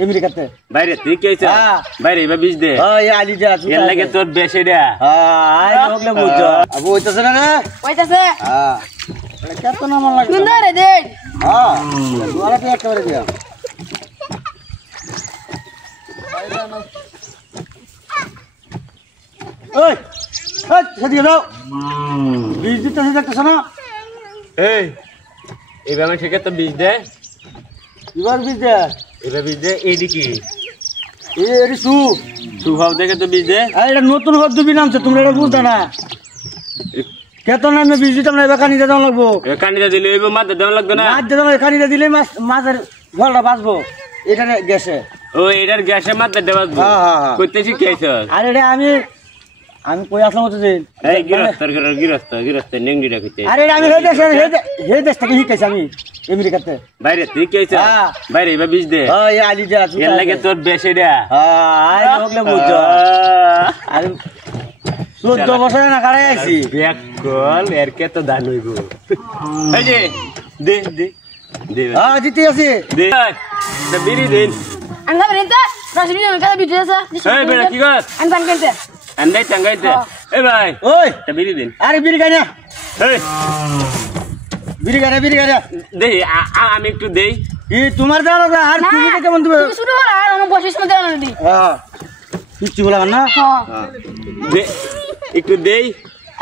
আমেরিকাতে বাইরে তুই কি হইছে বাইরে এবার বীজ দে এই আলি যা এর লাগে তোর বেশি দে আই লোকলে বুঝছো আবু হইতাছে না রে হইতাছে এটা কত নাম লাগে সুন্দর রে দে দুয়ারা তে একটা করে দিয়া ওই ওই সেদিকে দাও বীজ দিতেছে দেখতেছ না এই এবার আমি ঠিক আছে বীজ দে এবার বীজ দে এবার বীজ দে এইদিকে এরি সুভাব দেখে তো বীজ দে এটা নতুন পদ্ধতি নামছে তোমরা এটা বুঝতে না কত নামে বীজ দিতাম না এবার কানিতে দেওয়া লাগবো কানিটা দিলে এবার মাথা দেওয়া লাগবে না মাছ দেওয়া কানিতে দিলে মাছের ফলটা বাঁচবো এটা গ্যাসে ও এটার গ্যাসে মাথা দেওয়া করতে শিখেছ আর এটা আমি কই আসলাম হচ্ছে এই গৃহস্থ নেংডিটা কইতে আরে এটা আমি হে দেশ থেকে শিখেছি আমি আমেরিকাতে বাইরে তুই কি হইছে বাইরে এবার বীজ দে এই আলি যা এর লাগে তোর বেশি দে আই লোকলে বুঝছো আর 14 বছর না কারে আইছি ব্যাক কল এর কে তো দান হইব এই যে দে দে দে জিতে আছি দে তে বিড়ি দিন আঙ্গা বেরেন্তা রাশি বিয়ে কাদা বিটে আছে এই বেটা কি কর আঙ্গান কেনতে আন্দাই টাঙ্গাইতে এই ভাই ওই তে বিড়ি দিন আরে বিড়ি গায় না এই বিড়ি গায় দে আমি একটু দেই তোমার দাও না আর তুমি কেমন দিবে তুমি শুরু করো আর আমার বসে সময় দেওয়া না দি কিচ্ছু বলা না দে একটু দেই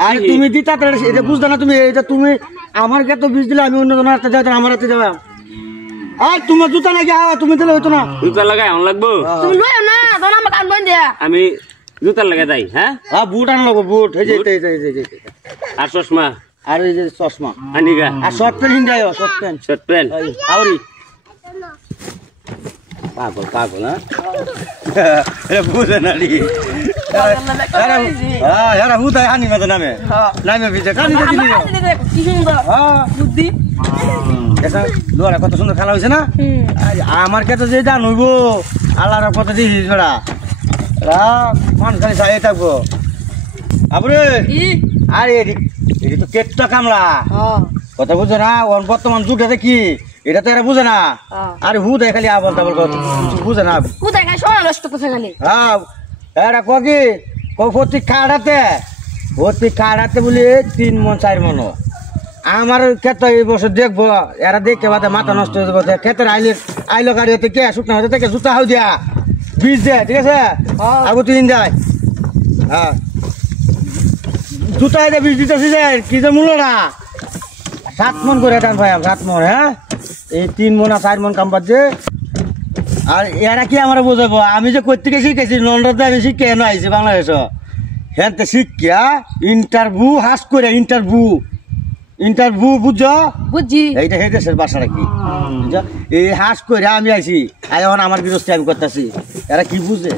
আর তুমি দিতা এটা বুঝতে না তুমি এটা তুমি আমার কে তো বীজ দিলে আমি অন্য জনের হাতে যাই আমার হাতে যাবা আর তোমার জুতা নাকি তুমি দিলে হইতো না জুতা লাগাই অন লাগবো তুমি লইও না তখন আমার কান বন্ধ দেয়া আমি জুতা লাগা যাই হ্যাঁ বুট আন লাগবো বুট এই যে আর চশমা আর এই যে চশমা আনিগা আর শর্ট প্যান্ট হিন্দাই শর্ট প্যান্ট আউরি পাগল না এটা বুঝে না রে यार हुता हानि में नामे नामे ভিজে কানি দিলি কি সুন্দর বুদ্ধি এসা লোরা কত সুন্দর খেলা হইছে না আমার কাছে যে জান হইবো আল্লাহর কত দিছি ছোড়া রা মান খালি চাই থাকবো আবরে আরে এডি তো কেটটা কামলা কথা বুঝো না ওন বর্তমান যুগটাতে কি এটা তো এরা বুঝে না আরে হুদা খালি আবল তাবল বুঝে না কোথায় গায় সোনা নষ্ট কোথায় খালি হ্যাঁ এরা কি ভর্তি কাড়াতে বলি 3 মন 4 মন আমার ক্ষেত্রে এই বছর দেখবো এরা দেখে বাদে মাথা নষ্ট হয়ে যাবো ক্ষেত্রে আইলো গাড়ি হতে কে শুকনা হতে থেকে জুতা হাও দিয়া বীজ দে ঠিক আছে আগু 3 যায় হ্যাঁ জুতা দিয়ে বীজ দিতেছি যে কি যে মূল্য না 7 মন করে টান ভাই 7 মন হ্যাঁ এই 3 মন আর 4 মন কাম বাজে আর এরা কি আমরা বোঝাবো আমি যে করতে গেছি শিখেছি লন্ডনে আমি শিখে কেন আইছি বাংলাদেশ হ্যাঁ শিখিয়া ইন্টারভিউ হাস করে ইন্টারভিউ বুঝছো বুঝছি এইটা হে দেশের বাসাটা কি এই হাস করে আমি আইছি এখন আমার গৃহস্থী আমি করতেছি এরা কি বুঝে